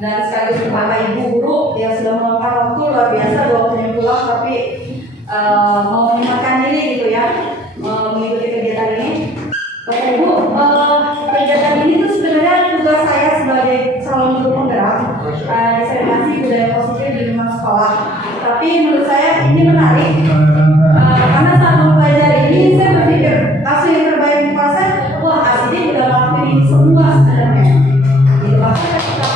dan sekaligus Bapak Ibu guru yang sudah meluangkan waktu luar biasa 2 menit pulang tapi mau menyempatkan diri gitu ya mengikuti kegiatan ini. Bapak Ibu, kegiatan ini tuh sebenarnya tugas saya sebagai calon guru penggerak diseminasi budaya positif di lingkungan sekolah. Tapi menurut saya ini menarik karena saat mempelajari ini saya berpikir hasil yang terbaik di kelas saya, wah asli udah ngelakuin ini semua sebenarnya. Gitu makanya ketika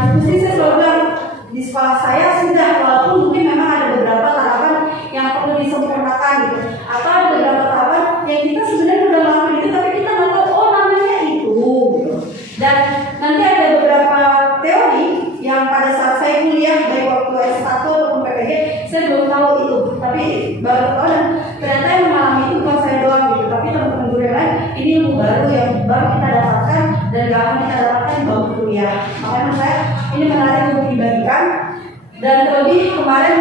diskusi saya selalu bilang di sekolah saya sudah, walaupun mungkin memang ada beberapa tahapan yang perlu disempurnakan gitu, atau ada beberapa tahapan yang kita sebenarnya udah ngelakuin itu tapi kita nggak tahu oh namanya itu gitu. Dan nanti ada beberapa teori yang pada saat saya kuliah baik waktu S1 ataupun PPG saya belum tahu itu, tapi baru tahu dan ternyata yang mengalami itu bukan saya doang gitu, tapi teman-teman guru yang lain ini ilmu baru yang baru kita dapatkan dan gak akan kita dapatkan di bangku kuliah. Makanya menurut saya ini menarik untuk dibagikan. Dan terlebih kemarin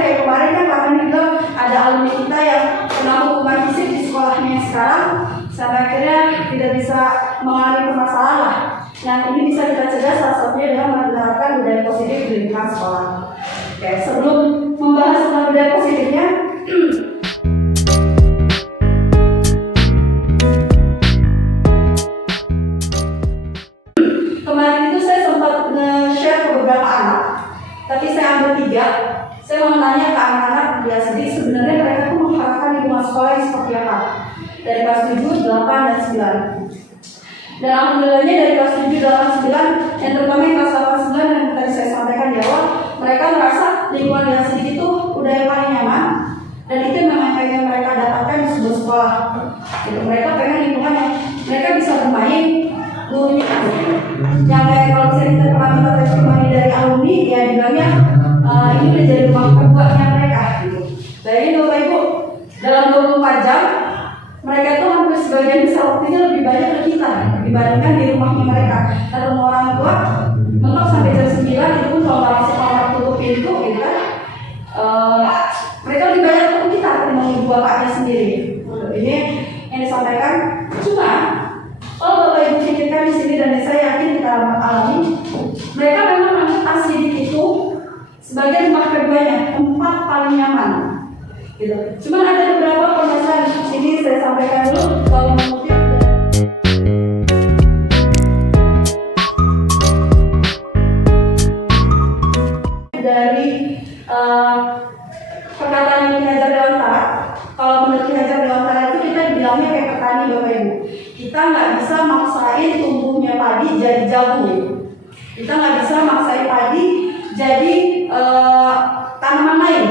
kan kami bilang ada alumni kita yang kena hukuman fisik di sekolahnya sekarang sampai akhirnya tidak bisa mengalami permasalahan lah. Nah ini bisa kita cegah salah satunya dengan menerapkan budaya positif di lingkungan sekolah. Oke, sebelum membahas tentang budaya positifnya, kemarin itu saya sempat nge-share ke beberapa anak, tapi saya ambil 3. Saya mau nanya ke anak-anak dia sendiri sebenarnya mereka tuh mengharapkan lingkungan sekolah yang seperti apa dari kelas 7, 8, dan 9. Dan alhamdulillahnya dari kelas 7, 8, 9 yang terutama yang kelas 8, 9 yang tadi saya sampaikan di awal, mereka merasa lingkungan dia sendiri itu udah yang paling nyaman dan itu memang pengen mereka dapatkan di sebuah sekolah. Jadi mereka pengen lingkungan yang mereka bisa bermain, gurunya yang kayak kalau kita pernah minta testimoni dari alumni ya bilangnya ini udah jadi rumah keduanya mereka gitu. Bayangin Bapak Ibu dalam 24 jam mereka itu hampir sebagian besar waktunya lebih banyak ke kita dibandingkan di rumahnya mereka. Ketemu orang tua mentok sampai jam 9 itu pun kalau nggak masuk kamar tutup pintu gitu kan mereka lebih banyak ketemu kita ketimbang ibu bapaknya sendiri. Ini yang disampaikan. Cuma kalau Bapak Ibu pikirkan di sini dan saya yakin kita alami, mereka memang menganggap Asidik itu sebagai rumah keduanya, tempat paling nyaman. Gitu. Cuma ada beberapa pembahasan di sini saya sampaikan dulu kalau mengutip dari perkataan Ki Hajar Dewantara. Kalau menurut Ki Hajar Dewantara itu kita dibilangnya kayak petani Bapak Ibu. Kita nggak bisa maksain tumbuhnya padi jadi jagung. Kita nggak bisa maksain padi jadi tanaman lain.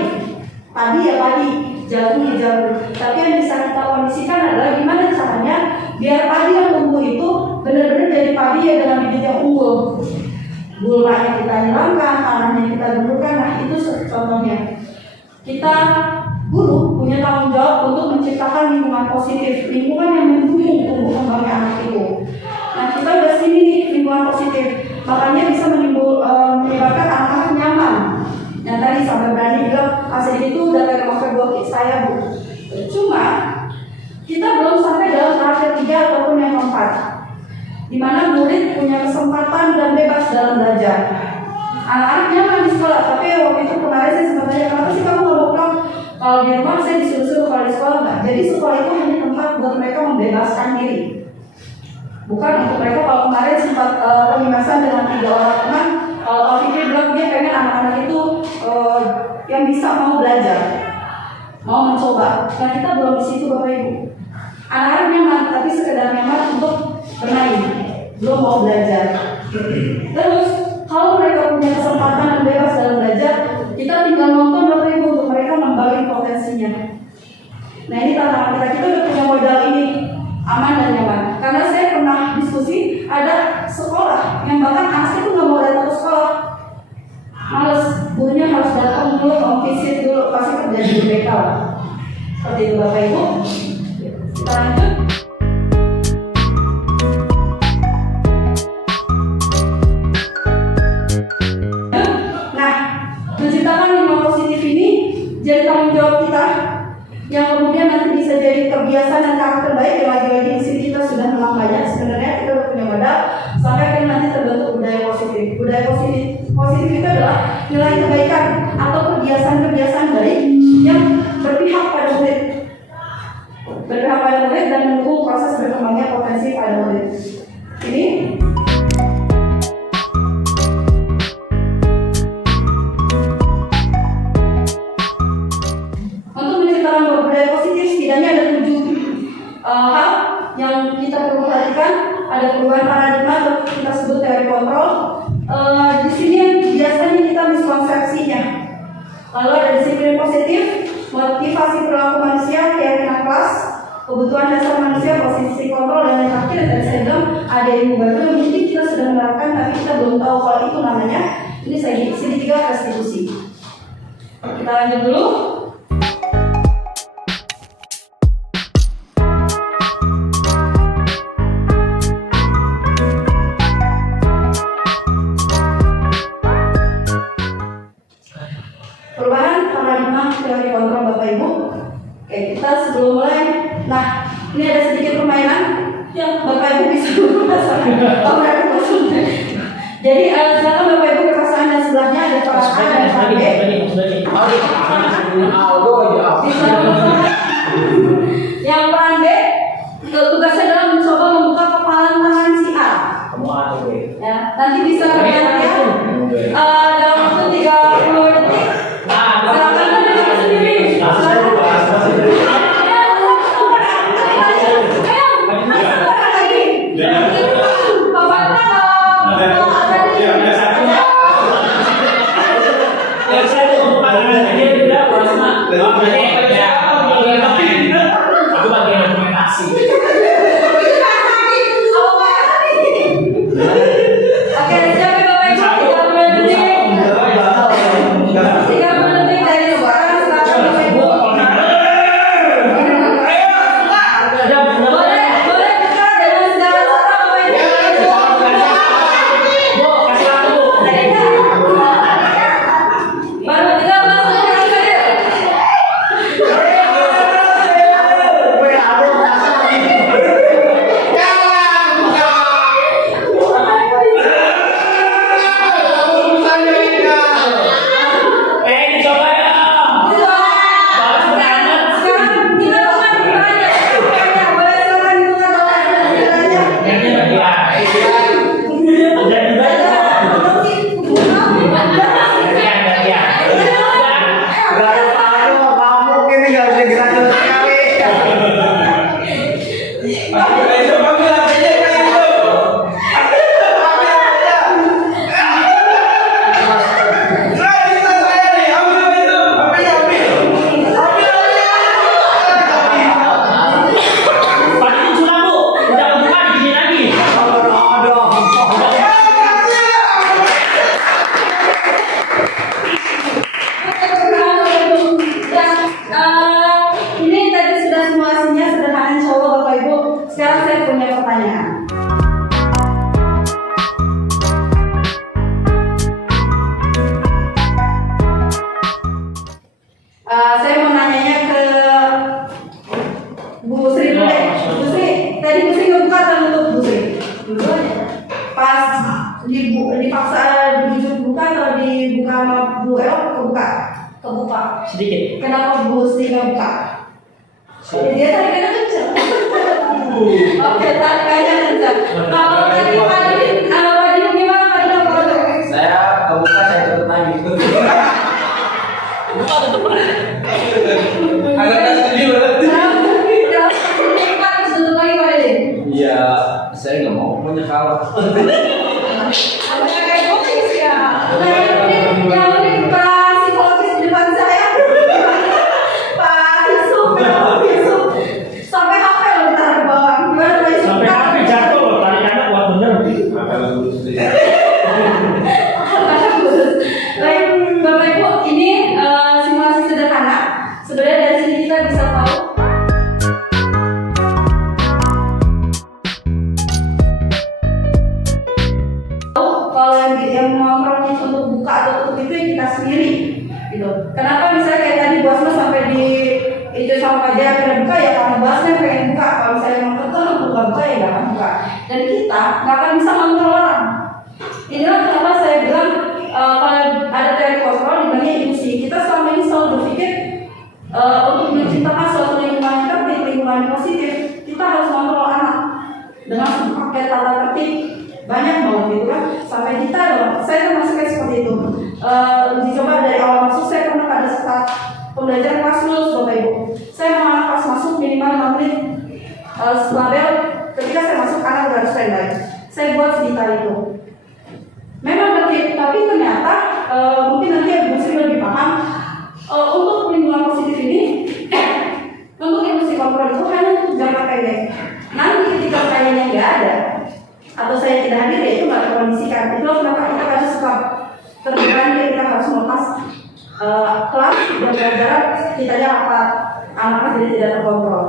Padi ya padi, jagung ya jagung. Tapi yang bisa kita kondisikan adalah gimana caranya biar padi yang tumbuh itu benar-benar jadi padi ya dengan bibit yang unggul. Gulmanya kita hilangkan, tanahnya kita gundurkan. Nah itu contohnya. Kita guru punya tanggung jawab untuk menciptakan lingkungan positif, lingkungan yang mendukung tumbuh kembangnya anak itu. Nah kita udah sini nih lingkungan positif, makanya bisa menyebabkan anak-anak nyaman. Yang tadi sampai berani bilang Asidik itu udah kayak rumah kedua saya Bu. Cuma kita belum sampai dalam tahap ketiga ataupun yang keempat, di mana murid punya kesempatan dan bebas dalam belajar. Anak-anak nyaman di sekolah, tapi waktu itu kemarin saya sempat tanya kenapa sih kamu nggak mau pulang? Kalau di rumah saya disuruh-suruh, kalau di sekolah nggak. Jadi sekolah itu hanya tempat buat mereka membebaskan diri. Bukan untuk mereka. Kalau kemarin sempat pembahasan dengan 3 orang teman, kalau Fikri bilang dia pengen anak-anak itu yang bisa mau belajar, mau mencoba. Nah kita belum di situ Bapak Ibu. Anak-anak nyaman, tapi sekedar nyaman untuk bermain, belum mau belajar. Terus kalau mereka punya kesempatan dan bebas dalam belajar, kita tinggal nonton Bapak Ibu untuk mereka membangun potensinya. Nah ini tantangan kita udah punya modal ini aman dan nyaman. Karena saya pernah diskusi ada sekolah yang bahkan asli itu nggak mau datang ke sekolah, males, gurunya harus datang dulu, mau visit dulu, pasti terjadi di BK. Seperti itu Bapak Ibu. Kita lanjut. Nah, menciptakan lingkungan positif ini jadi tanggung jawab kita, yang kemudian nanti bisa jadi kebiasaan dan karakter baik. Yang lagi-lagi di sini kita sudah memang banyak sebenarnya, kita udah punya modal sampai akhirnya nanti terbentuk budaya positif. Budaya positif kepada murid. Ini untuk menciptakan budaya positif setidaknya ada 7 hal yang kita perlu perhatikan. Ada perubahan paradigma atau kita sebut teori kontrol. Di sini biasanya kita miskonsepsinya. Lalu ada disiplin positif, motivasi perilaku manusia, keyakinan kelas, kebutuhan dasar manusia, posisi kontrol, dan yang terakhir tadi saya bilang ada ilmu baru yang mungkin kita sudah menerapkan tapi kita belum tahu kalau itu namanya. Ini segitiga restitusi. Kita lanjut dulu. Perubahan paradigma teori kontrol Bapak Ibu. Oke, kita sebelum mulai, nah ini ada sedikit permainan yang Bapak Ibu bisa merasakan. Jadi silakan Bapak Ibu ke pasangan dan sebelahnya ada peran A dan peran B. Yang peran B, tugasnya adalah mencoba membuka kepalan tangan si A. Ya, nanti bisa lihat ya. Dalam waktu 30 detik. Silakan menunjukkan sendiri. Saya mau nanyanya ke Bu Sri dulu deh. Bu Sri, tadi Bu Sri ngebuka atau nutup Bu Sri? Dulu aja. Pas dipaksa dibujuk buka atau dibuka sama Bu El kebuka? Kebuka. Sedikit. Kenapa Bu Sri ngebuka? Dia tarikannya kencang. Oke, tarikannya kencang. Kalau tadi Pak Dino gimana Pak Dino? Saya kebuka, saya tutup lagi. Buka tutup lagi. Agak tak setuju banget. Iya, saya nggak mau menyekal. Kayak komis ya. Yang ini Pak psikologis di depan saya. Pak Yusuf. Sampai HP lo ditaruh di bawah. Gimana Pak Yusuf? Sampai HP jatuh loh, tarikannya kuat bener. Baik, Bapak Ibu, ini simulasi sederhana. Sebenarnya dari sini kita bisa tahu kalau yang mengontrol itu untuk buka atau tutup itu yang kita sendiri, gitu. Kenapa misalnya kayak tadi Bu Asma sampai di itu sama Pak Jaya akhirnya buka ya karena Bu Asma pengen buka. Kalau misalnya mau keton buka ya nggak akan buka. Dan kita nggak akan bisa mengontrol orang. Inilah kenapa saya bilang kalau ada teori kontrol dibilangnya ilusi. Kita selama ini selalu berpikir untuk menciptakan suatu lingkungan yang tertib, lingkungan yang positif, kita harus mengontrol anak dengan pakai tata tertib banyak banget gitu kan, sampai detail. Saya termasuk kayak seperti itu. Uji coba dari awal masuk, saya pernah pada saat pembelajaran kelas lulus Bapak Ibu, saya mau anak pas masuk minimal 5 menit setelah bel, ketika saya masuk anak udah harus standby. Saya buat sedetail itu. Memang tertib, tapi ternyata mungkin nanti Ibu Sri lebih paham. Untuk lingkungan positif ini, untuk emosi kontrol itu hanya untuk jangka pendek. Nanti ketika kayaknya nggak ada atau saya tidak hadir, ya itu nggak terkondisikan. Itu kenapa kita harus suka terbebani, kita harus melepas kelas dan pelajaran kita rapat, anak-anak jadi tidak terkontrol.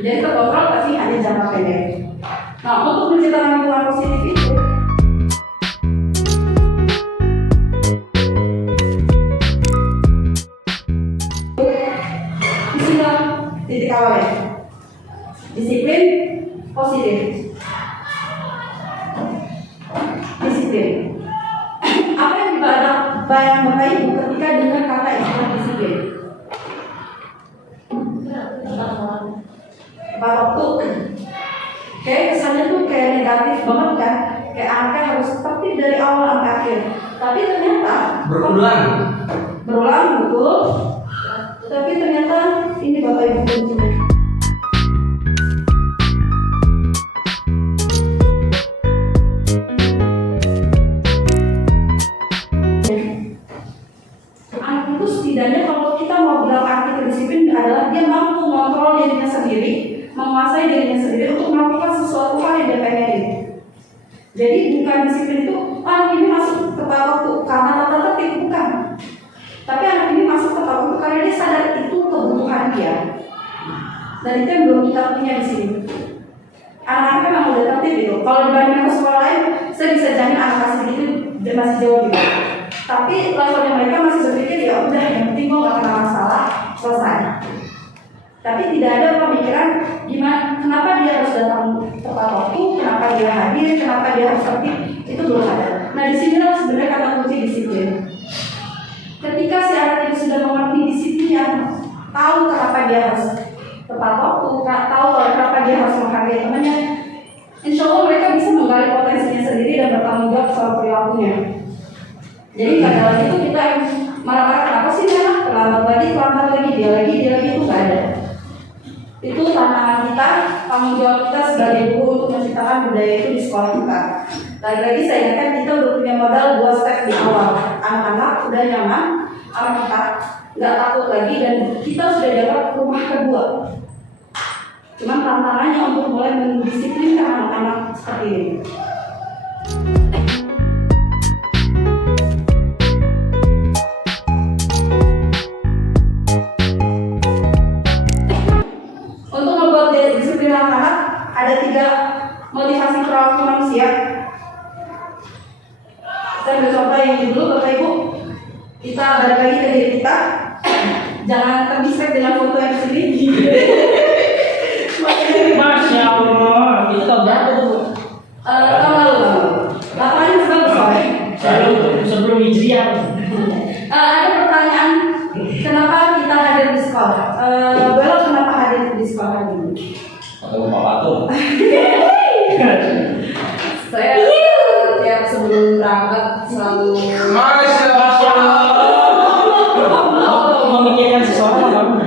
Jadi terkontrol tapi hanya jangka pendek. Nah, untuk menciptakan lingkungan positif itu, titik awalnya disiplin positif. Disiplin. Apa yang bayang Bapak Ibu ketika dengar kata istilah disiplin? Waktu kayak kesannya tuh kayak negatif banget kan, kayak anaknya harus tertib dari awal sampai akhir. Tapi ternyata berulang betul. Tapi ternyata ini Bapak Ibu kuncinya. Anak itu setidaknya kalau kita mau bilang arti kedisiplin adalah dia mampu mengontrol dirinya sendiri, menguasai dirinya sendiri untuk melakukan sesuatu hal yang dia pengenin. Jadi bukan disiplin itu anak ini masuk tepat waktu karena tata tertib, bukan. Tapi anak ini masuk tepat waktu karena dia sadar itu kebutuhan dia. Dan itu yang belum kita punya di sini. Anak-anak memang udah tertib itu. Kalau dibandingkan ke sekolah lain, saya bisa jamin anak masih gitu masih jauh juga. Tapi levelnya mereka masih berpikir ya udah, yang penting gue gak kena masalah, selesai. Tapi tidak ada pemikiran gimana, kenapa dia harus datang tepat waktu, kenapa dia hadir, kenapa dia harus tertib, itu belum ada. Nah disinilah sebenarnya kata kunci disiplin. Ketika si anak itu sudah mengerti disiplinnya, tahu kenapa dia harus tepat waktu, tahu kenapa dia harus menghargai temannya, insya Allah mereka bisa menggali potensinya sendiri dan bertanggung jawab soal perilakunya. Jadi pada waktu itu kita marah-marah, kenapa sih anak terlambat lagi, dia lagi itu nggak ada. Itu tantangan kita, tanggung jawab kita sebagai guru untuk menciptakan budaya itu di sekolah kita. Lagi-lagi saya ingatkan kita udah punya modal 2 step di awal. Anak-anak udah nyaman, anak kita nggak takut lagi, dan kita sudah dapat rumah kedua. Cuman tantangannya untuk mulai mendisiplinkan anak-anak seperti ini. Untuk membuat disiplin anak-anak ada 3 motivasi perilaku manusia. Saya ambil contoh yang dulu Bapak Ibu. Kita balik lagi ke diri kita. Jangan terdistract dengan foto yang di sini. Masya Allah, itu tahun berapa tuh? Tahun lalu. Lapangannya bagus soalnya. Sebelum Hijriah. Ada pertanyaan, kenapa kita hadir di sekolah? Bella kenapa hadir di sekolah hari ini? Atau Bapak tuh? Saya tiap sebelum berangkat selalu. Masya Allah. Memikirkan sesuatu apa?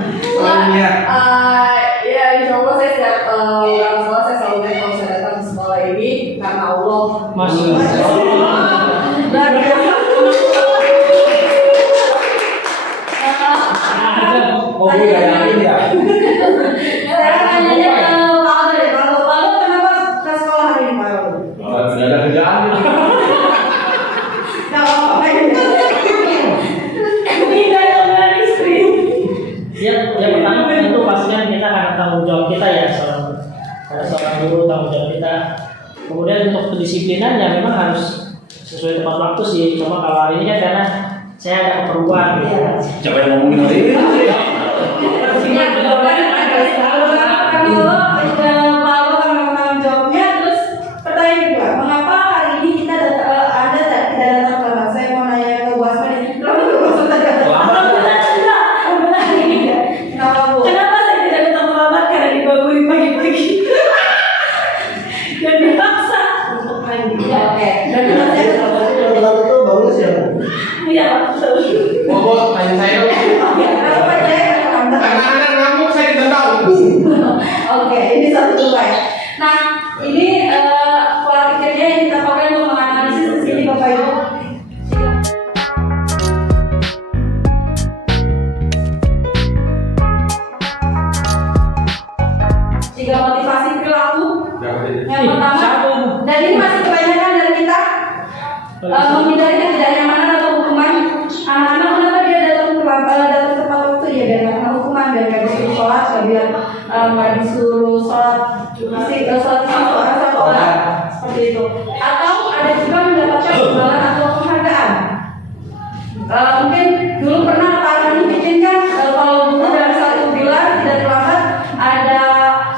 Ya, insya Allah saya setiap berangkat sekolah saya selalu bilang kalau saya datang ke sekolah ini karena Allah. Masya Allah. Dan Oh, gue gak yakin ya. saya nanya ke Pak Aldo ya, Pak Aldo kenapa ke sekolah hari ini Pak Aldo? Tidak ada kerjaan. Ya pertama kan itu pastinya kita akan tanggung jawab kita ya, seorang guru, tanggung jawab kita. Kemudian untuk kedisiplinan ya memang harus sesuai tepat waktu sih. Cuma kalau hari ini kan karena saya ada keperluan gitu. Coba yang ngomongin hari ini. Kenapa saya tidak datang terlambat? Karena dibangunin pagi-pagi. Dan yang gitu. Oke. Dan kita Kalau itu bagus ya. iya betul. Bobo, tanya saya dong. Oke, apa saya akan Anak-anak ngamuk saya ditendang. Oke, ini satu dua ya. Nah, ini pola pikirnya yang kita pakai untuk menganalisis di sini Bapak Ibu. Tiga motivasi perilaku. Yang pertama, dan ini masih kebanyakan dari kita menghindari ketidaknyamanan atau hukuman. Anak-anak kenapa dia datang tepat waktu ya biar nggak kena hukuman, biar nggak disuruh sholat, biar nggak disuruh sholat satu orang seperti itu. Atau ada juga mendapatkan imbalan atau penghargaan. Mungkin dulu pernah Pak Rani bikin kan kalau guru dalam satu bulan tidak terlambat ada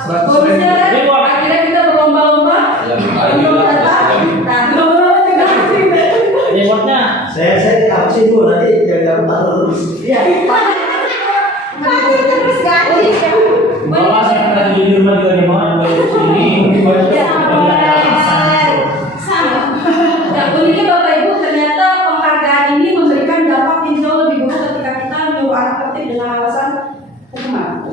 bonusnya kan? Akhirnya kita berlomba-lomba untuk datang. Nah, Rewardnya Saya tidak absen Bu, nanti jangan terus. ya. Terus gaji. bawa saya pernah di rumah juga di mana di sini. Nah, uniknya Bapak Ibu ternyata penghargaan ini memberikan dampak yang jauh lebih buruk ketika kita menyuruh anak tertib dengan alasan hukuman.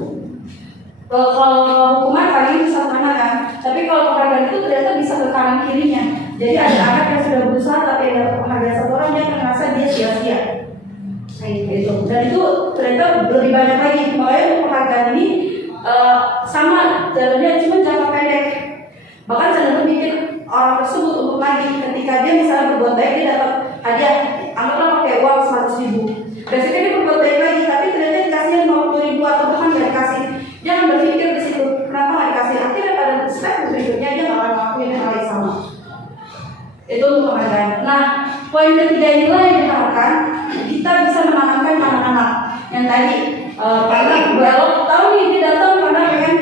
Kalau hukuman paling bisa mana kan, tapi kalau penghargaan itu ternyata bisa ke kanan kirinya. Jadi ada anak yang sudah berusaha tapi yang dapat penghargaan satu orang dia akan merasa dia sia-sia. Gitu. Dan itu ternyata lebih banyak lagi. Makanya untuk penghargaan ini sama jalurnya cuma jangka pendek. Bahkan cenderung bikin orang tersebut untuk lagi ketika dia misalnya berbuat baik dia dapat hadiah, anggaplah pakai uang 100.000. Besoknya dia berbuat baik lagi tapi ternyata dikasihnya 50.000 atau bahkan nggak dikasih. Dia akan berpikir di situ kenapa nggak dikasih. Akhirnya pada step berikutnya dia nggak akan ngelakuin hal yang sama. Itu untuk penghargaan. Nah, poin ketiga inilah yang diharapkan kita bisa menanamkan anak-anak yang tadi karena belok tahu nih dia datang karena pengen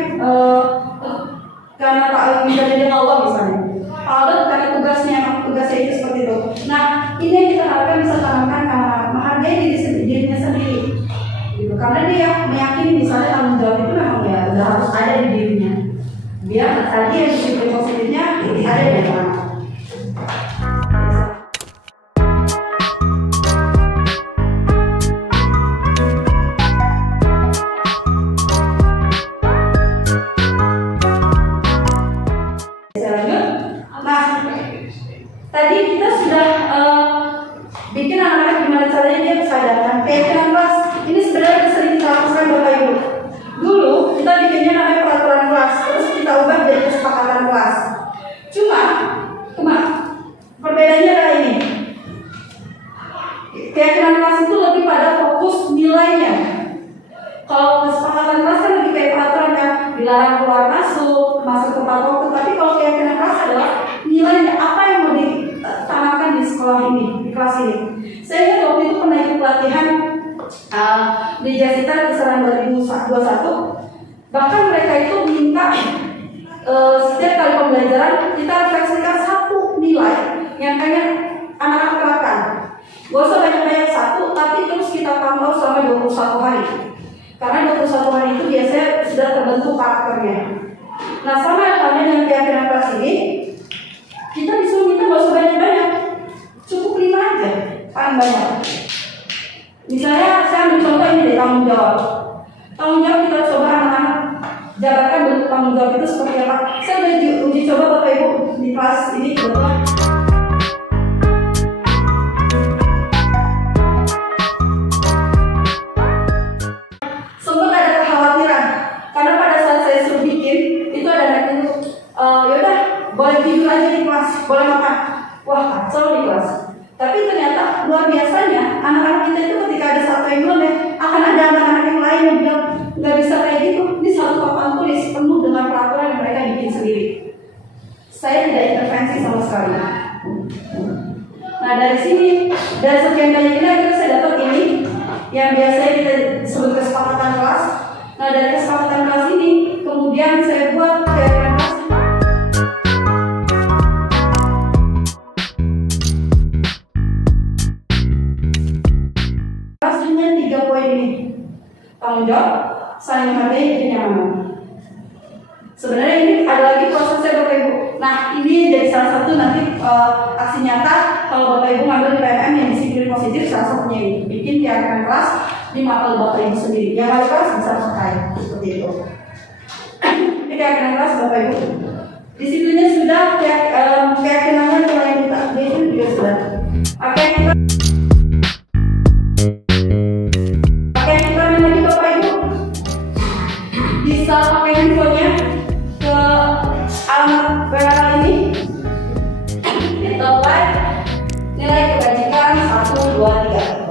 karena Pak bisa jadi Allah misalnya. Pak Allah karena tugasnya itu seperti itu. Nah, ini yang kita harapkan bisa tanamkan anak-anak menghargai dirinya sendiri. Gitu. Karena dia meyakini misalnya tanggung jawab itu memang ya udah harus ada di dirinya. Biar tadi yang disiplin positifnya ada di anak. Tadi kita sudah bikin anak-anak gimana caranya dia bersadarkan keyakinan kelas. Ini sebenarnya sering kita lakukan Bapak Ibu. Dulu kita bikinnya namanya peraturan kelas, terus kita ubah jadi kesepakatan kelas. Cuma perbedaannya adalah ini. Keyakinan kelas itu lebih pada fokus nilainya. Kalau kesepakatan kelas kan lebih kayak peraturan kan, dilarang keluar masuk tepat waktu. Tapi kalau keyakinan kelas adalah nilainya apa yang mau ditanamkan di sekolah ini, di kelas ini. Saya ingat waktu itu pernah ikut pelatihan di Jasita kisaran 2021. Bahkan mereka itu minta setiap kali pembelajaran kita refleksikan satu nilai yang pengen anak-anak terapkan. Gak usah banyak-banyak satu, tapi terus kita pantau selama 21 hari. Karena 21 hari itu biasanya sudah terbentuk karakternya. Nah, sama halnya dengan keyakinan kelas ini, kita disuruh minta gak usah banyak-banyak, cukup 5 aja, paling banyak. Misalnya saya ambil contoh ini deh, tanggung jawab. Tanggung jawab kita coba anak-anak jabarkan bentuk tanggung jawab itu seperti apa. Saya udah uji coba Bapak Ibu di kelas ini kebetulan. Sempat ada kekhawatiran karena pada saat saya suruh bikin itu ada anak itu yaudah boleh tidur aja di kelas, boleh makan. Wah kacau di kelas. Tapi ternyata luar biasanya anak-anak kita itu ketika ada satu yang belum akan ada anak-anak yang lain yang bilang nggak bisa kayak gitu. Ini satu papan tulis penuh dengan peraturan yang mereka bikin sendiri. Saya tidak intervensi sama sekali. Nah dari sini, dari sekian banyak ini akhirnya saya dapat ini yang biasanya kita sebut kesepakatan kelas. Nah dari kesepakatan kelas ini kemudian saya buat keyakinan kelas. Kelas dengan 3 poin ini: tanggung jawab, saling menghargai, kenyamanan. Sebenarnya ini ada lagi prosesnya Bapak Ibu. Nah ini dari salah satu nanti aksi nyata kalau Bapak Ibu ngambil di PMM yang disiplin positif, salah satunya ini bikin keyakinan keras di mata Bapak Ibu sendiri. Yang wali kelas bisa pakai seperti itu. Ini keyakinan keras Bapak Ibu. Disiplinnya sudah, keyakinannya kalau yang kita itu juga sudah. Oke, kita lagi Bapak Ibu bisa pakai handphonenya ke alamat berapa ini? Kita like nilai kebajikan 1, 2, 3.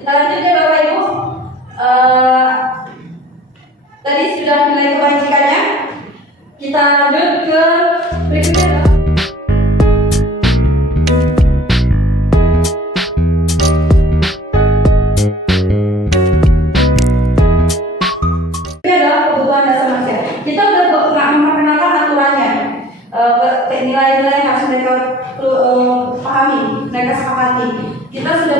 Kita lanjut ya Bapak Ibu. Tadi sudah nilai kebajikannya. Kita lanjut ke berikutnya. Ini adalah kebutuhan dasar manusia. Kita udah memperkenalkan aturannya, nilai-nilai yang harus mereka pahami. Mereka kita sepakati. Kita sudah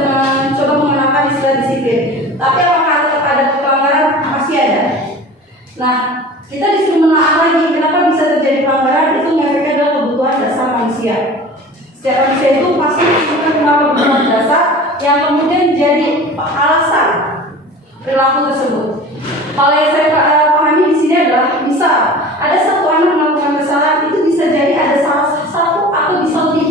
mencoba mengenalkan istilah disiplin. Tapi apakah tetap ada pelanggaran? Masih ada. Nah, kita disuruh menelaah lagi kenapa bisa terjadi pelanggaran. Itu efeknya adalah kebutuhan dasar manusia. Setiap manusia itu pasti punya kebutuhan dasar yang kemudian jadi alasan perilaku tersebut. Kalau yang saya pahami di sini adalah bisa ada satu anak melakukan kesalahan, itu bisa jadi ada salah satu atau bisa lebih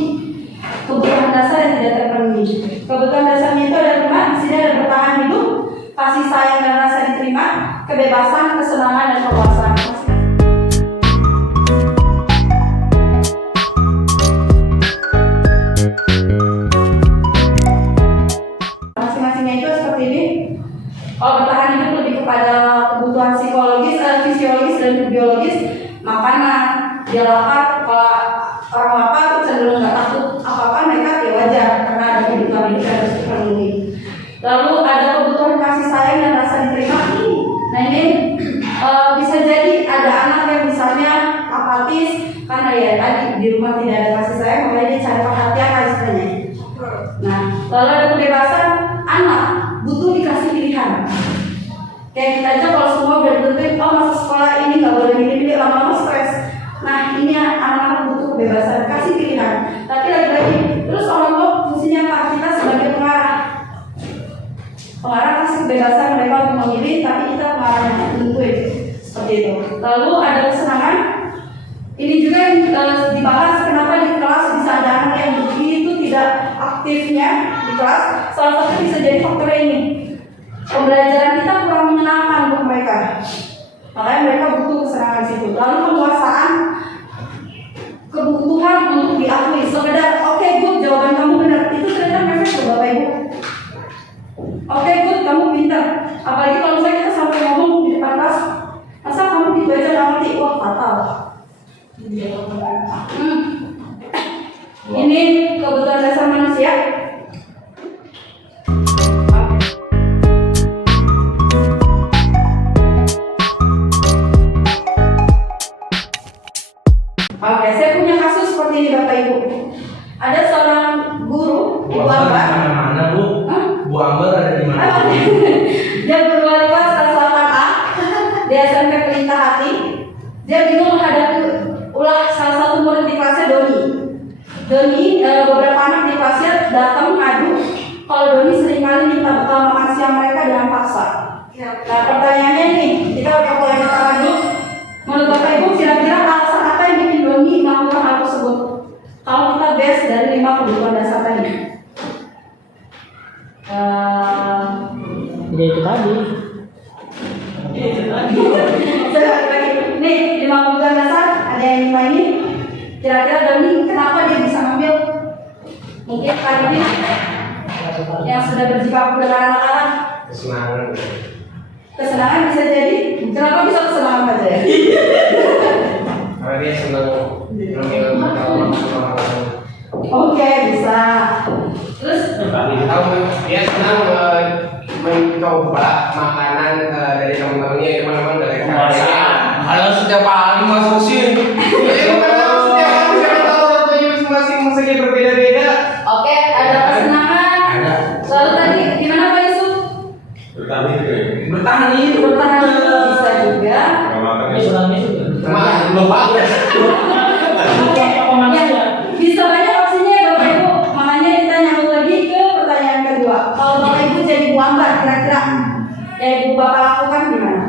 kebutuhan dasar yang tidak terpenuhi. Kebutuhan dasarnya itu ada 5. Di sini ada bertahan hidup, kasih sayang dan rasa diterima, kebebasan, kesenangan dan kepuasan. Masing-masingnya itu seperti ini. Kalau bertahan hidup lebih kepada kebutuhan psikologis, fisiologis dan biologis. Makanan, dia lapar. Kalau orang lapar itu cenderung nggak takut apa-apa, mereka ya wajar karena ada kebutuhan hidup yang harus dipenuhi. Lalu ada kebutuhan kasih sayang dan rasa diterima. Nah ini bisa jadi ada anak yang misalnya apatis karena ya tadi di rumah tidak ada kasih sayang, makanya dia cari perhatian kasihnya. Nah, lalu ada kebebasan. Anak butuh dikasih pilihan. Kayak kita aja kalau semua udah ditentuin, oh masuk sekolah ini nggak boleh milih-milih, lama-lama stres. Nah ini anak-anak butuh kebebasan, kasih pilihan. Tapi lagi-lagi, terus orang tua fungsinya apa? Kita sebagai pengarah. Pengarah kasih kebebasan mereka untuk memilih, tapi kita pengarah yang tentuin seperti itu. Lalu ada kesenangan. Ini juga yang dibahas kenapa di kelas bisa ada anak yang begitu tidak aktifnya di kelas. Salah satu bisa jadi faktor ini. Pembelajaran kita kurang menyenangkan untuk mereka. Makanya mereka butuh kesenangan situ. Lalu penguasaan, kebutuhan untuk diakui. Sekedar oke, good, jawaban kamu benar. Itu ternyata mereka ke Bapak Ibu. Oke, good, kamu pintar. Apalagi kalau misalnya kita sampai ngomong di depan kelas, masa kamu gitu aja nggak ngerti? Wah, fatal. Ini kebutuhan dasar manusia. Oke, saya punya kasus seperti ini Bapak Ibu. Ada seorang guru, Bu Ambar. Mana Bu? Bu Ambar ada di mana? Dia guru wali kelas kelas 8A. Dia SMP Pelita Hati. Dia bingung menghadapi ulah salah satu murid di kelasnya Doni. Beberapa anak di kelasnya datang ngadu kalau Doni seringkali minta bekal makan siang mereka dengan paksa. Nah pertanyaannya nih, kita mulai pertama dulu. Menurut Bapak Ibu kira-kira alasan apa yang bikin Doni melakukan hal tersebut? Kalau kita base dari 5 kebutuhan dasar tadi. Ya itu tadi. Nih 5 kebutuhan dasar ada yang 5 ini. Kira-kira Doni kenapa dia bisa ngambil? Mungkin kali ini yang sudah berjibaku dengan anak-anak. Kesenangan bisa jadi. Kenapa bisa kesenangan aja ya? Karena dia senang Oke, bisa. Terus dia senang mencoba makanan dari teman-temannya yang teman-teman dari kamarnya. Kalau setiap hari masuk sih. Masing-masing berbeda-beda. oke, ada kesenangan. Lalu tadi gimana Pak Yusuf? Bertahan hidup. Bertahan hidup bisa juga. Ini sunahnya juga. Belum banget. Oke, ya, bisa banyak opsinya ya Bapak Ibu. Makanya kita nyambung lagi ke pertanyaan kedua. Kalau Bapak Ibu jadi Bu Ambar, kira-kira yang Ibu Bapak lakukan gimana?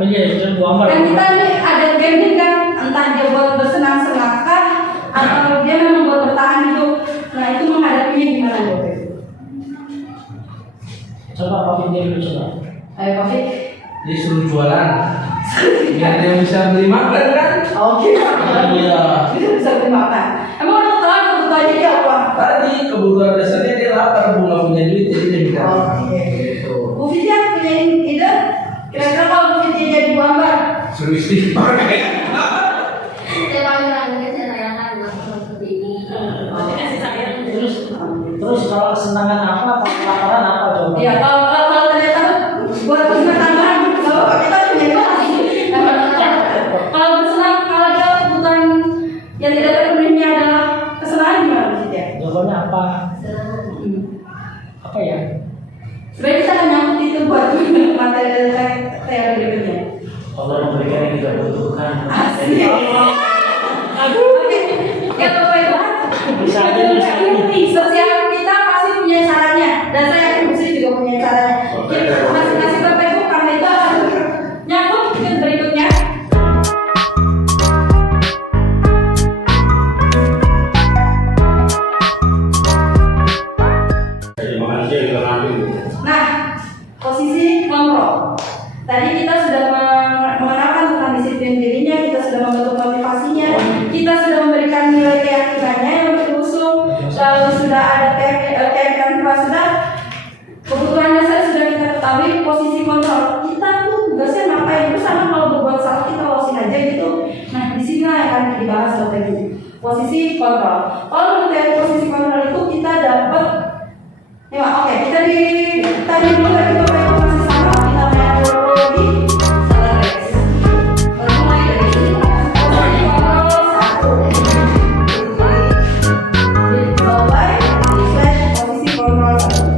Iya, itu Bu Ambar. Kan kita nih ada gambling kan, entah dia buat bersenang-senang kah, atau dia memang buat bertahan hidup. Nah itu menghadapinya gimana Bapak Ibu? Coba Pak Fitri dulu coba. Ayo Pak Fit. Dia suruh jualan. Biar dia bisa beli makan kan? Oke. Iya. Dia bisa beli makan. Emang orang tahu kebutuhannya dia apa? Tadi kebutuhan dasarnya dia lapar, Bu, nggak punya duit jadi dia minta makan. Oke. Gitu. Bu Fitri punya ide? Kira-kira kalau Bu Fitri jadi Bu Ambar? Suruh istighfar kayak. Saya paling mungkin saya sayangkan langsung seperti ini. Terus kalau kesenangan apa, kalau kelaparan apa coba? Iya, kalau ternyata buat kesenangan tambahan, nggak apa-apa kita punya lagi. Kalau bersenang, kalau dia kebutuhan yang tidak terpenuhinya adalah simpelnya apa? Apa ya? Sebenarnya kita akan nyangkut itu buat materi dan teori berikutnya. Allah memberikan yang tidak butuhkan. Asli. Oke, ya Bapak Ibu. Bisa aja, bisa aja. Sosial kita pasti punya caranya, dan saya yakin Muslim juga punya caranya. Masing-masing Bapak Ibu karena itu akan nyangkut ke berikutnya. Nah, posisi kontrol. Tadi kita sudah mengenalkan tentang disiplin dirinya, kita sudah membentuk motivasinya, kita sudah memberikan nilai keyakinannya yang berusung, lalu sudah ada keyakinan sudah kebutuhan dasar sudah kita ketahui. Posisi kontrol kita tuh tugasnya ngapain? Terus sama kalau berbuat salah kita wawasin aja gitu. Nah, di sini yang akan dibahas tadi posisi kontrol. Kalau menurut posisi kontrol itu kita dapat ya, oke, kita tadi dulu tadi Bapak Ibu masih sama, kita main di Salah mulai dari posisi kontrol 1 di bawah posisi kontrol 1.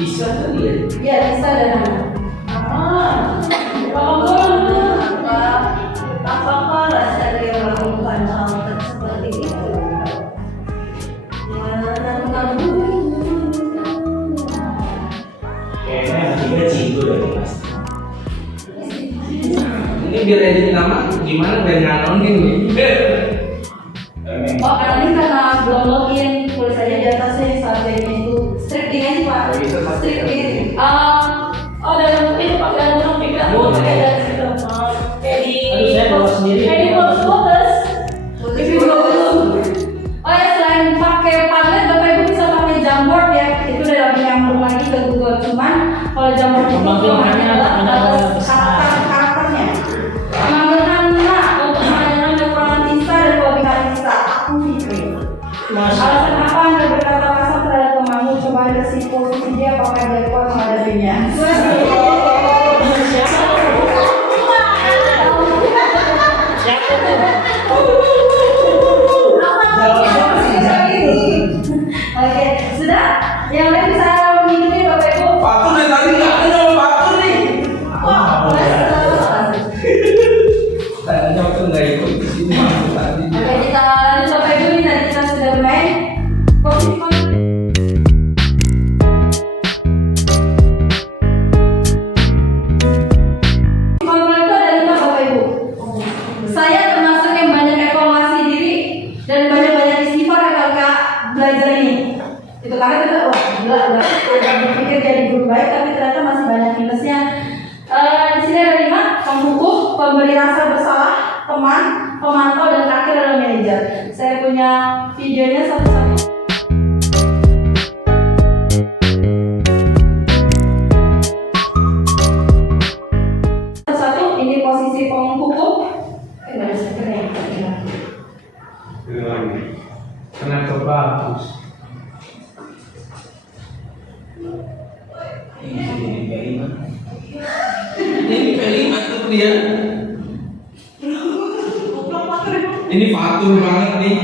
Bisa kan dia? Iya, bisa dan Apakah rasa dia melakukan hal seperti itu? Kayaknya yang ketiga Cigo dari Mas. Ini biar edit nama gimana biar nyanonin nih? Oh, karena ini karena belum login, tulisannya di atasnya subjeknya itu scripting aja Pak. Scripting. Oh, dalam itu pakai dalam pikiran pakai dari situ. Kayak di. Aduh, saya bawa sendiri. Kayak di fotos. Oh ya, selain pakai Padlet, Bapak Ibu bisa pakai Jamboard ya. Itu udah lebih nyambung lagi ke Google. Cuman kalau Jamboard itu Pemanggilannya adalah benar-benar karakternya. Pemanggilan untuk pemanggilan kekurangan Tisa dan kelebihan Tisa. Aku Fitri. Alasan apa Anda berkata kasar terhadap pemangku? Coba Anda si posisi dia, apakah dia kuat menghadapinya? Oke, sudah? Yang lain bisa mengikuti Bapak Ibu? Patung dari tadi nggak ada nama patung nih. Tadinya waktu nggak ikut di sini masuk tadi. Oke, kita lanjut Bapak Ibu nih, tadi kita sudah bermain. Posisi kontrol itu ada 5 Bapak Ibu. Saya termasuk yang banyak evaluasi diri dan banyak-banyak istighfar ketika belajar ini. Itu karena kita wah gila, berpikir jadi guru baik tapi ternyata masih banyak minusnya. Di sini ada 5: penghukum, pemberi rasa bersalah, teman, pemantau, dan terakhir adalah manajer. Saya punya videonya satu-satu. Satu, ini posisi penghukum. Nggak ada speakernya. Kenapa bagus? Ini P5 tuh dia. Ini fatul banget nih.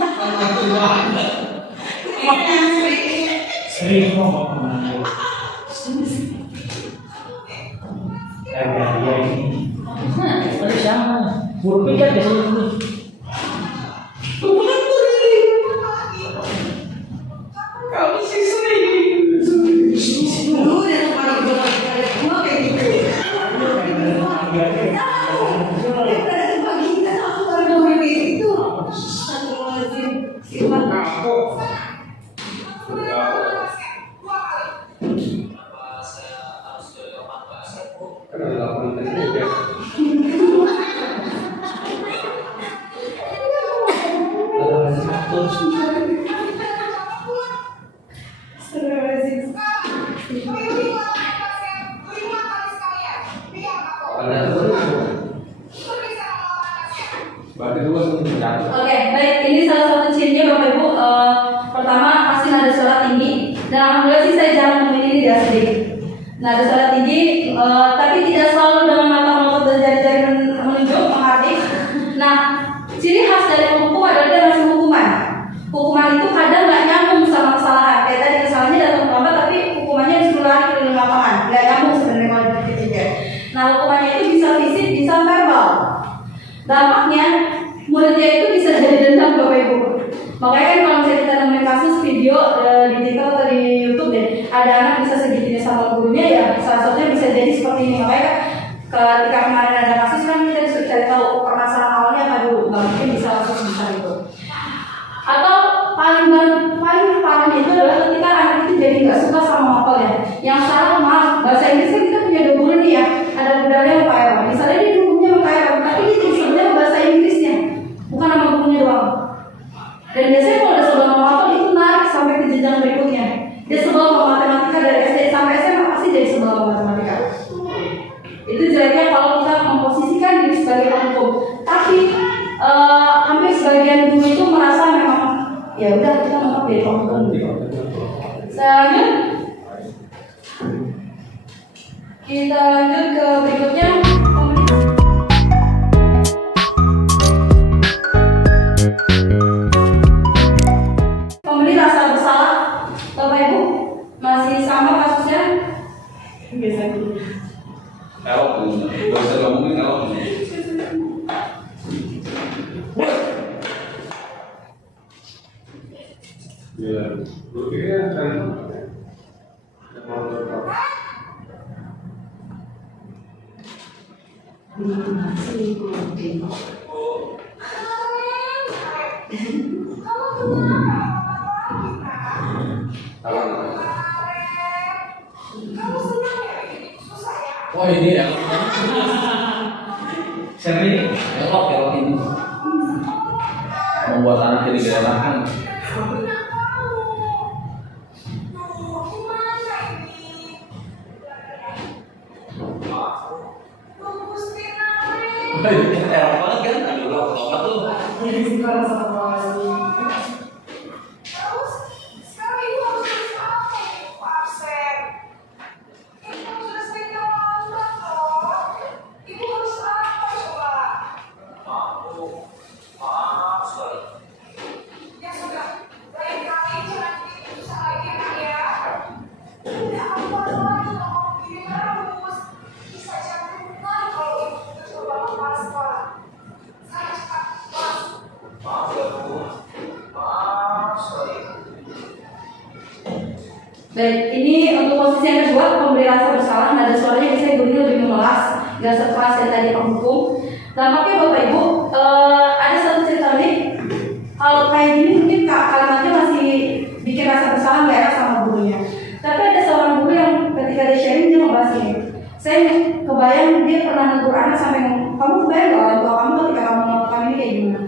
Fatul banget. Sering ngomong kemana? Dia ini. Aduh, siapa? Guru pikir di sini. Kamu sih sering. Oke, baik. Ini salah satu cirinya Bapak Ibu. Pertama pasti nada suara tinggi. Dan alhamdulillah sih saya jarang nemuin ini di ASD. Nada suara tinggi, tapi tidak selalu dengan mata melotot dan jari-jari menunjuk, mengartik. Nah, ciri khas dari penghukum adalah dia ngasih hukuman. Hukuman itu kadang nggak nyambung sama kesalahan. Kayak tadi kesalahannya datang terlambat, tapi hukumannya disuruh lari keliling lapangan. Nggak nyambung sebenarnya kalau dipikir-pikir. Nah, hukumannya itu bisa fisik, bisa verbal. Dampaknya muridnya itu bisa jadi dendam Bapak Ibu. Makanya kan kalau misalnya kita nemuin kasus video di TikTok atau di YouTube deh, ada anak bisa segitunya sama gurunya ya, salah satunya bisa jadi seperti ini. Makanya ketika kemarin ada kasus kan kita disuruh cari tahu permasalahan awalnya apa dulu, nggak mungkin bisa langsung sebesar itu. Atau paling parah itu adalah ketika anak itu jadi nggak suka sama mapelnya. Yang salah maaf, bahasa Inggris kan kita punya dua guru nih ya, ada budaya yang Pak Ewa. Misalnya dia gurunya Pak Ewa, tapi dia jadi sebenarnya bahasa Inggrisnya, bukan nama gurunya doang. Dan biasanya kalau udah sebel sama mapel itu narik sampai ke jenjang berikutnya. Dia sebel sama matematika dari SD sampai SMA pasti jadi sebel sama matematika. Itu jeleknya kalau kita memposisikan diri sebagai penghukum. Tapi hampir sebagian guru itu merasa memang ya udah kita menganggap jadi penghukum. Selanjutnya kita lanjut ke berikutnya. Pemberi rasa bersalah Iya. Iya kan. Oh ini ya. Sering elok ini. Membuat anak jadi gerakan. Elok banget kan? Aduh, apa tuh? Baik, ini untuk posisi yang kedua, pemberi rasa bersalah, nada suaranya bisa bunyi lebih memelas, nggak sekeras yang tadi penghukum. Tampaknya Bapak Ibu, ada satu cerita nih, kalau kayak gini mungkin kalimatnya masih bikin rasa bersalah nggak enak sama gurunya. Tapi ada seorang guru yang ketika dia sharing dia ngebahas ini. Saya kebayang dia pernah negur anak sampai ngomong, kamu kebayang nggak orang tua kamu ketika kamu melakukan ini kayak gimana?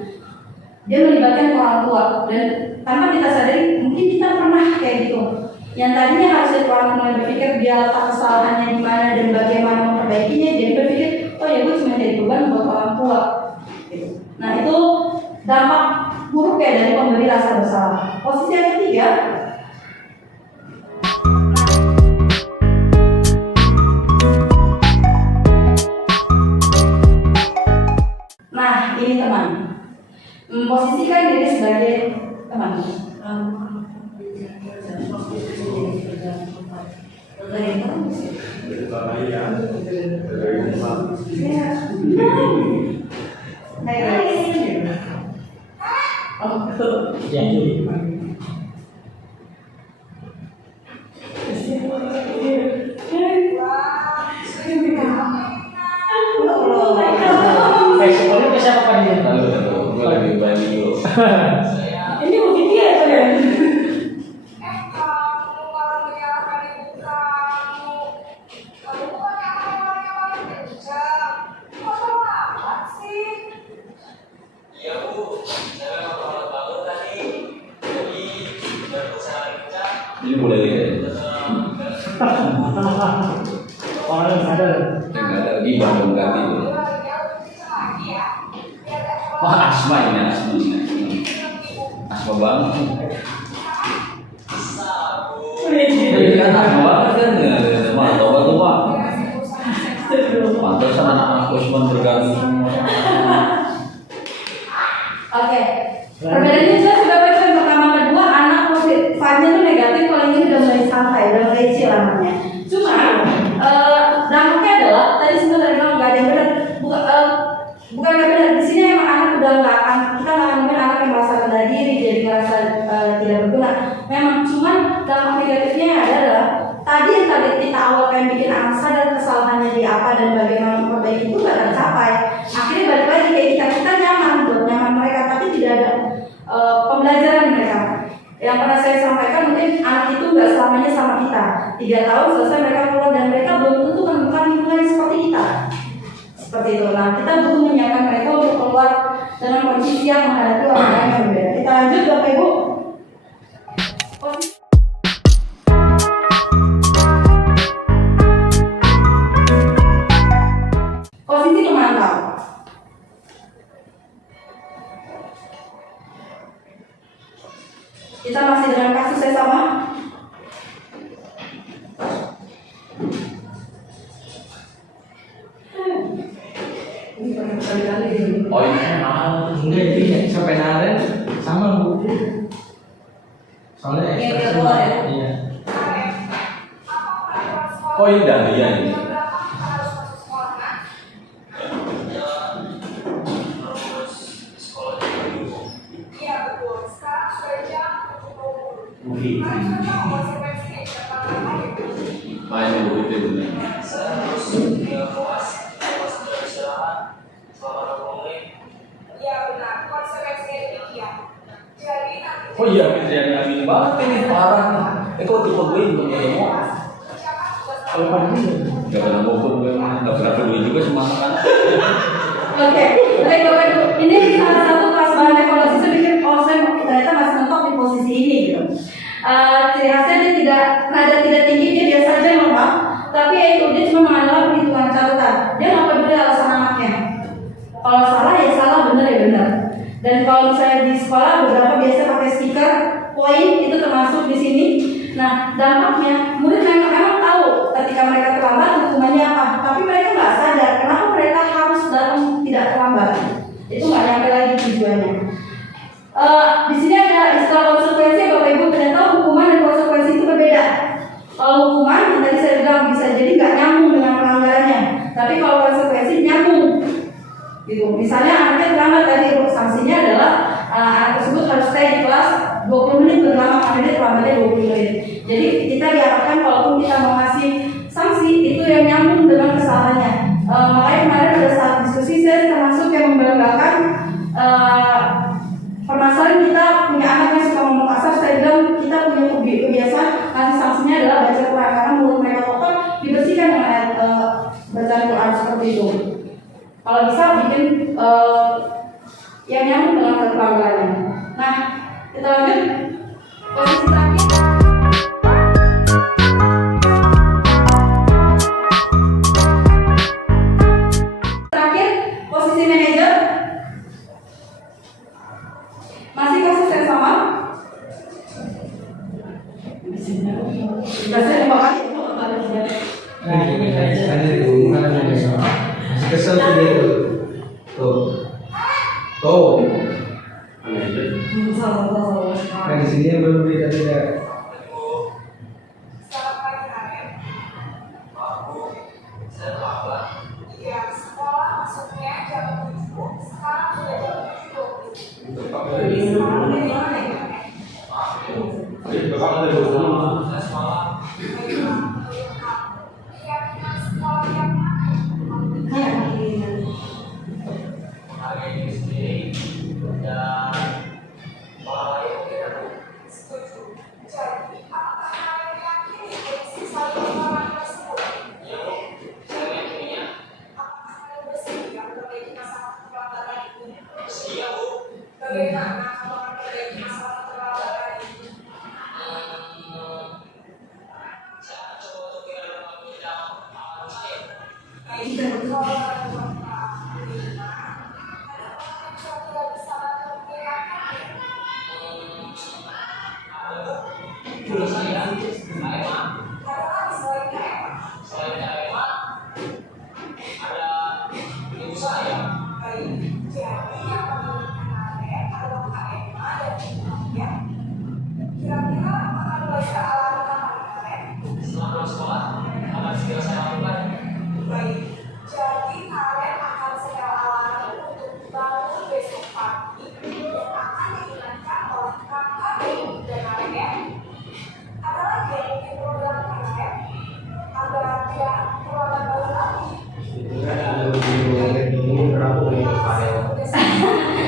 Dia melibatkan orang tua dan tanpa kita sadari mungkin kita pernah kayak gitu. Yang tadinya harusnya orang mulai berpikir dia letak kesalahannya di mana dan bagaimana memperbaikinya, jadi berpikir oh ya gue cuma jadi beban buat orang tua. Nah itu dampak buruk ya dari pemberi rasa bersalah. Posisi yang ketiga, nah ini teman, memposisikan diri sebagai teman. Resikonya ke siapa kan dia? Gue lagi balik. Ini mungkin dia ya. Ini mulai dari Orang yang ada. yang ada lagi Bandung ganti. Wah asma ini asma banget. Ini kan asma banget kan? Mah coba tuh pak. Pantesan anak aku cuma berganti. Oke. Perbedaannya jelas sudah baca pertama kedua anak COVID vibe-nya tuh negatif, kalau ini udah mulai santai, udah mulai chill namanya. Cuma dampaknya adalah tadi sebenarnya bilang nggak ada yang benar, bukan nggak benar. Di sini emang anak udah nggak akan, kita nggak akan mungkin anak yang merasa rendah diri, jadi merasa tidak berguna. Memang cuman dampak negatifnya adalah tadi yang tadi kita awal pengen bikin anak sadar kesalahannya di apa dan bagaimana memperbaiki itu nggak tercapai. Akhirnya balik lagi kayak kita nyaman buat nyaman mereka, tapi tidak ada pembelajaran mereka. Yang pernah saya sampaikan mungkin anak itu nggak selamanya sama kita. 3 tahun selesai mereka keluar dan mereka belum tentu menemukan lingkungan seperti kita. Seperti itu. Nah kita butuh menyiapkan mereka untuk keluar dengan kondisi yang menghadapi orang lain yang berbeda. Kita lanjut Bapak Ibu. Posisi pemantau. Kita masih dengan kasus yang sama. Oh ini mahal. Enggak ini sampai naren sama bu. Soalnya ekspresinya. Iya. Oh ini dahlia ini. Iya betul. Sekarang sudah jam Main begitu benar. Oh iya, Fitriani Amin banget ini parah. Kok tipe gue belum ketemu? Kalau pagi Gak pernah ngumpul gue, gak pernah peduli juga sama anak. Oke, baik Bapak Ibu. Ini salah satu kelas bahan evaluasi saya pikir, oh saya ternyata masih mentok di posisi ini gitu. Ciri khasnya dia tidak nada tidak tinggi, dia biasa aja normal. Tapi itu dia cuma mengandalkan perhitungan catatan. Dia nggak peduli alasan anaknya. Kalau salah ya salah, benar ya benar. Dan kalau misalnya di sekolah beberapa biasa pakai stiker poin itu termasuk di sini. Nah dampaknya murid memang tahu ketika mereka terlambat hukumannya apa, tapi mereka nggak sadar kenapa mereka harus datang tidak terlambat. Itu nggak nyampe lagi tujuannya. Di sini ada istilah konsekuensi, Bapak Ibu ternyata hukuman dan konsekuensi itu berbeda. Kalau hukuman yang tadi saya bilang bisa jadi nggak nyambung dengan pelanggarannya, tapi kalau konsekuensi nyambung. Gitu. Misalnya anaknya terlambat tadi, sanksinya adalah anak tersebut harus stay di kelas 20 menit berlama karena dia terlambatnya 20 menit. Jadi kita diharapkan kalaupun kita mau ngasih sanksi itu yang nyambung dengan kesalahannya. Makanya kemarin pada saat diskusi saya termasuk yang membanggakan permasalahan kita punya anak yang suka ngomong kasar. Saya bilang kita punya kebiasaan ngasih sanksinya adalah baca Quran karena mulut mereka kotor, dibersihkan dengan ayat bacaan Quran seperti itu. Kalau bisa bikin yang nyambung dengan pelanggarannya. Nah, kita lanjut posisi terakhir. Terakhir, posisi manajer. Masih kasus yang sama? Masih lima kali. Masih kesel tuh dia tuh. Nah di sini yang belum tidak.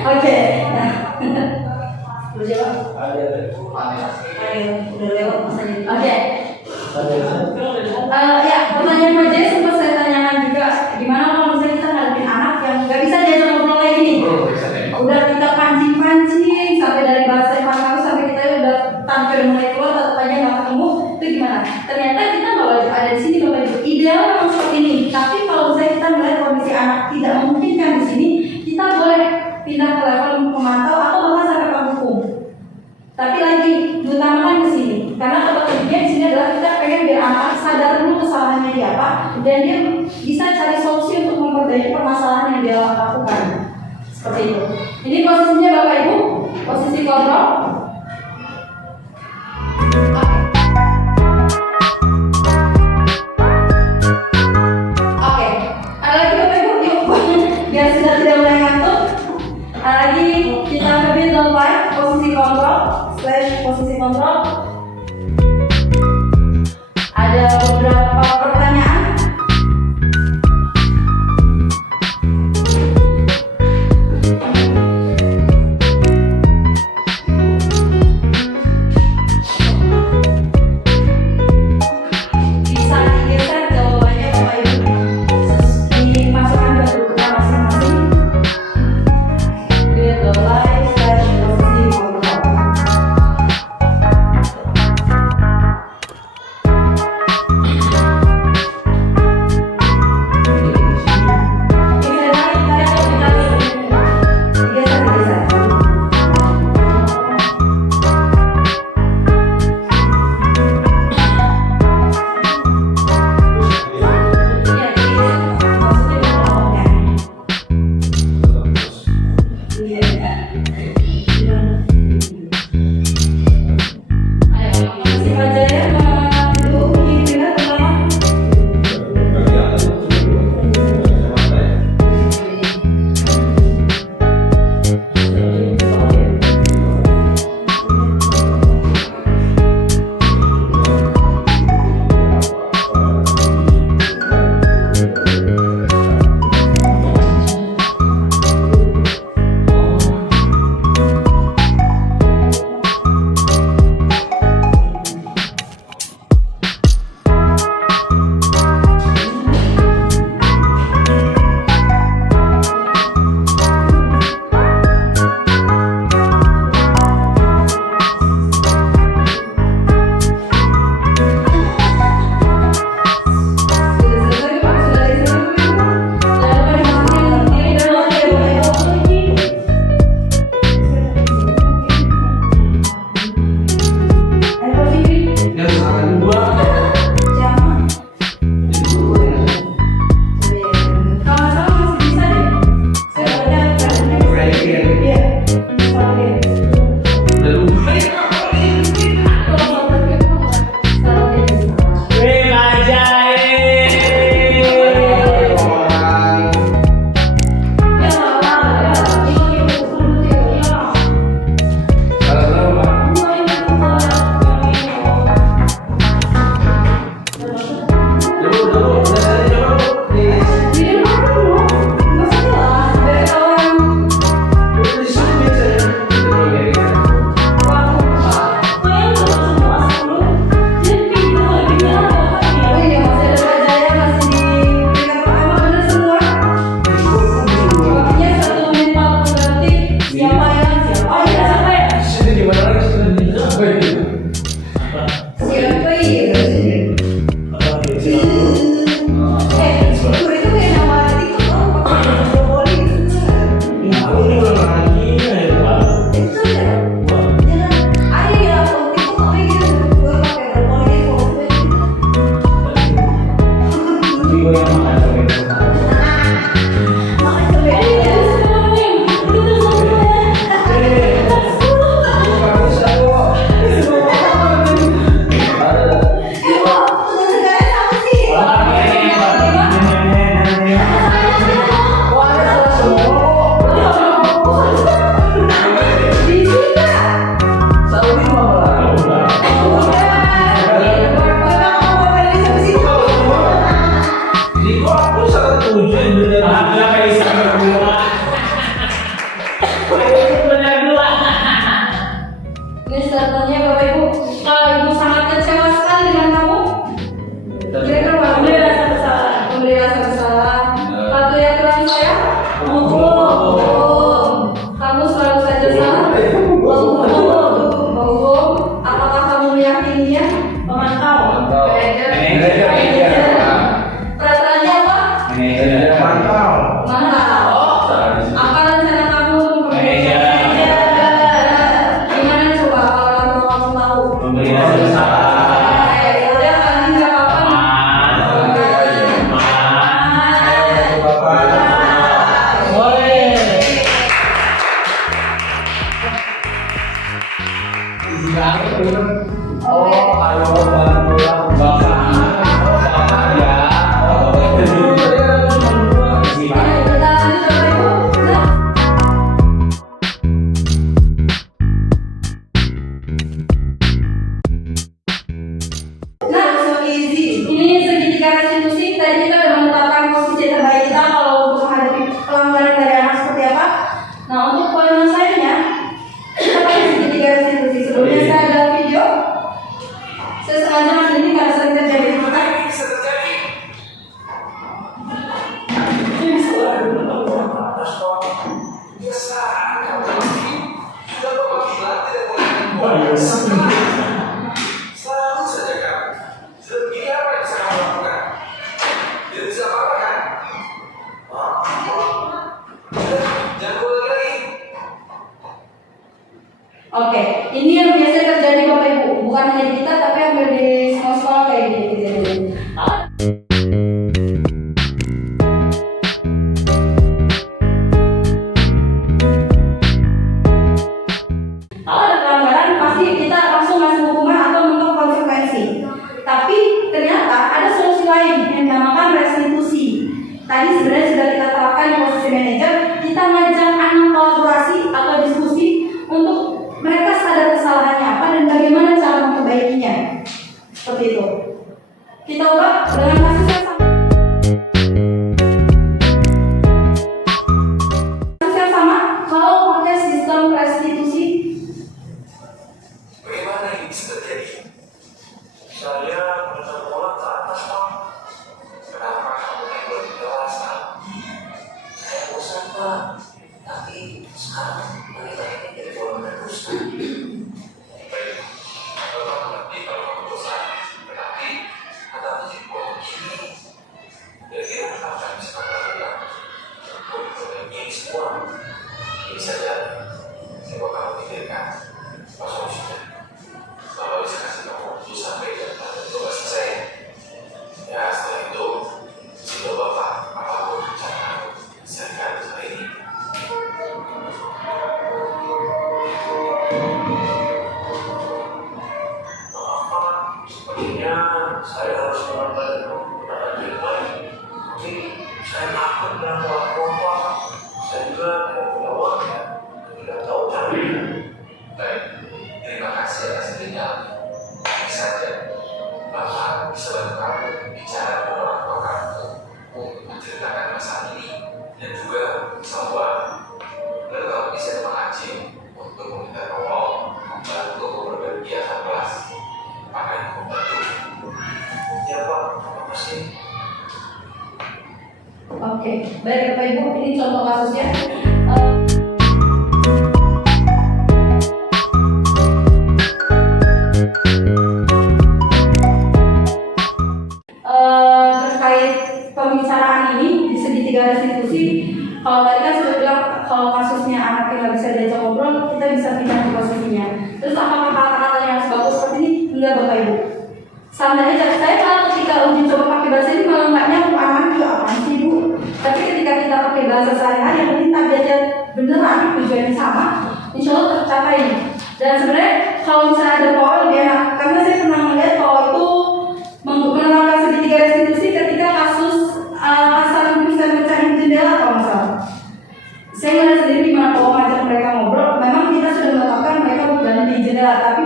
Oke. Udah jawab? Udah lewat masanya. Oke. Ya, pertanyaan project sempat saya tanyakan juga, gimana kalau misalnya kita ngadepin anak yang nggak bisa diajak ngobrol kayak gini? Udah kita pancing-pancing sampai dari bahasa Pangkalan sampai kita udah tampil mulai keluar, tetap aja nggak ketemu, itu gimana? Ternyata kita nggak wajib ada di sini, Bapak Ibu. Ideal memang seperti ini, tapi kalau misalnya kita melihat kondisi anak tidak memungkinkan di sini, kita boleh pindah ke level pemantau atau bahkan sampai penghukum. Tapi lagi diutamakan di sini, karena kepentingannya di sini adalah kita pengen biar anak sadar dulu kesalahannya dia apa, dan dia bisa cari solusi untuk memperbaiki permasalahan yang dia lakukan. Seperti itu. Ini posisinya Bapak Ibu, posisi kontrol. Oke. Ada lagi Bapak Ibu, yuk biar sudah tidak mulai ngantuk. Ada lagi kita ambil posisi kontrol / posisi fungsi kontrol? Ada beberapa pertanyaan. Bisa digeser jawabannya Bapak Ibu. Dimasukkan ke bukunya masing-masing. Get the light slash fungsi kontrol. Thank you. kita sudah menetapkan posisi terbaik kita kalau untuk menghadapi pelanggaran dari anak seperti apa. Nah, untuk penyelesaiannya kita pakai segitiga restitusi. Sebelumnya saya ada video. Saya sengaja mas ini karena sering terjadi di kita. Selalu saja kamu. Begini apa yang bisa kamu lakukan? Tidak bisa apa-apa kan? Jangan ulangi lagi. Oke, ini yang biasa terjadi Bapak Ibu, bukan hanya di kita tapi hampir di semua sekolah kayak gini kejadian. Kalau ada pelanggaran pasti kita langsung ngasih hukuman atau mentok konsekuensi. Tapi ternyata ada solusi lain yang dinamakan restitusi. Tadi sebenarnya sudah kita terapkan di posisi manajer, kita ngajak anak kolaborasi atau diskusi untuk mereka sadar kesalahannya apa dan bagaimana cara memperbaikinya. Seperti itu. Kita ubah dengan kasus yang sama. Kasus yang sama kalau pakai sistem restitusi. Bagaimana ini bisa terjadi? Saya menetap bola ke atas, Pak. Kenapa kamu yang belum dewasa? Saya bosan, Pak. Tapi sekarang wanita ini jadi bola terus. Baik, kalau kamu ngerti kalau kamu bosan, tetapi atau jadi bola begini, kira-kira apa yang bisa kamu lakukan? Bola ini semua ini saja. Coba kamu pikirkan apa solusinya. Bapak bisa kasih kamu waktu sampai jam 4 coba selesai. Ya setelah itu, coba Bapak apapun cara kamu selesaikan masalah ini. Maaf Pak, sepertinya saya harus mengatakan kepada Firman. Tapi saya takut dengan uang Pak. Saya juga tidak punya uang ya, tidak tahu caranya. Baik. Terima kasih atas penjelasan. Saja, Bapak bisa bantu kamu bicara dengan orang tua kamu untuk menceritakan masalah ini dan juga bahwa lalu kamu bisa mengaji untuk meminta tolong membantu kegiatan kelas. Pakai membantu. Ya Pak, terima kasih. Oke, baik Bapak Ibu, ini contoh kasusnya. Terkait pembicaraan ini di segitiga restitusi, kalau tadi kan sudah bilang kalau kasusnya anak yang nggak bisa diajak ngobrol, kita bisa pindah ke posisinya. Terus apakah kata-kata yang harus bagus seperti ini? Enggak Bapak Ibu. Santai aja. Saya malah ketika uji coba pakai bahasa ini malah nggak nyambung aman juga apaan sih Bu. Tapi ketika kita pakai bahasa sehari-hari yang penting targetnya beneran tujuannya sama, insya Allah tercapai. Dan sebenarnya kalau misalnya ada power lebih enak, karena saya pernah melihat power itu menerapkan segitiga restitusi ketika kasus asal bisa mecahin jendela kalau masalah. Saya melihat sendiri di mana power ngajak mereka ngobrol, memang kita sudah menetapkan mereka mengganti jendela, tapi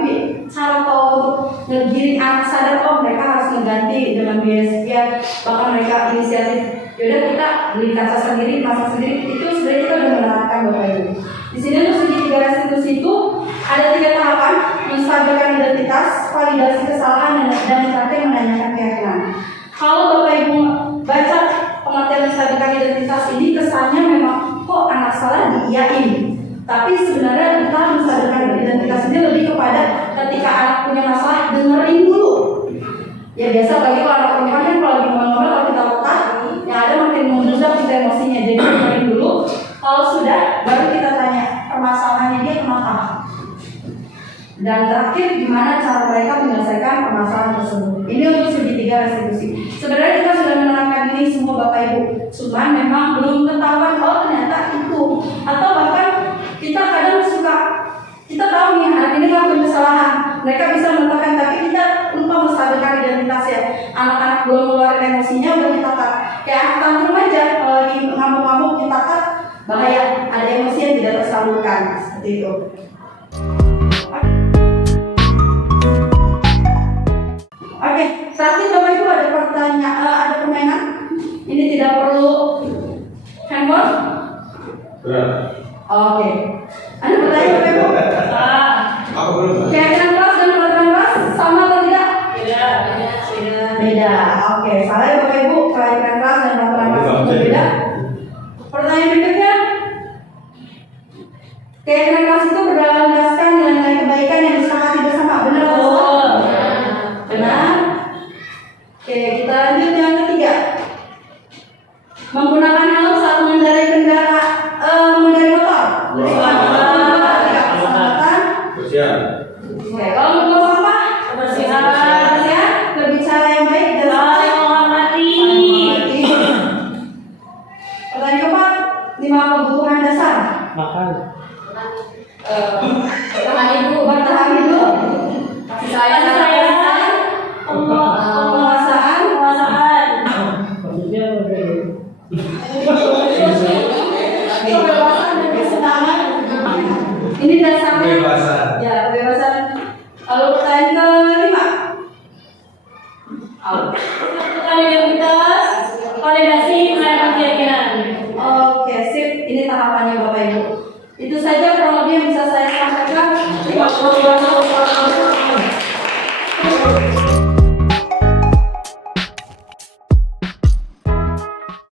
cara power untuk ngegiring anak sadar mereka harus mengganti dengan biaya, bahkan mereka inisiatif. Yaudah kita beli kaca sendiri, pasang sendiri, itu sebenarnya kita sudah menerapkan Bapak Ibu. Di sini untuk segitiga restitusi itu ada 3 tahapan: menstabilkan identitas, validasi kesalahan, dan terakhir menanyakan keyakinan. Kalau Bapak Ibu baca pengertian menstabilkan identitas ini, kesannya memang kok anak salah diiyain. Tapi sebenarnya kita menstabilkan identitas ini lebih kepada ketika anak punya masalah dengerin dulu. Ya biasa bagi kalau anak perempuan kan kalau lagi ngomong kalau kita peka, yang ada makin membludak kita emosinya. Jadi dengerin dulu. Kalau sudah, baru kita tanya permasalahannya dia kenapa. Dan terakhir gimana cara mereka menyelesaikan permasalahan tersebut. Ini untuk segitiga restitusi. Sebenarnya kita sudah menerapkan ini semua Bapak Ibu. Cuman memang belum ketahuan ternyata itu. Atau bahkan kita kadang suka, kita tahu nih anak ini ngelakuin kesalahan. Mereka bisa menetapkan, tapi kita lupa menstabilkan identitas ya. Anak-anak belum ngeluarin emosinya udah kita cut. Kayak anak tantrum aja, kalau lagi ngamuk-ngamuk kita cut, bahaya. Ada emosi yang tidak tersalurkan. Seperti itu. Oke, terakhir Bapak Ibu ada pertanyaan, ada permainan kelima. Satu kali identitas, validasi mengenai keyakinan. Oke, sip. Ini tahapannya Bapak Ibu. Itu saja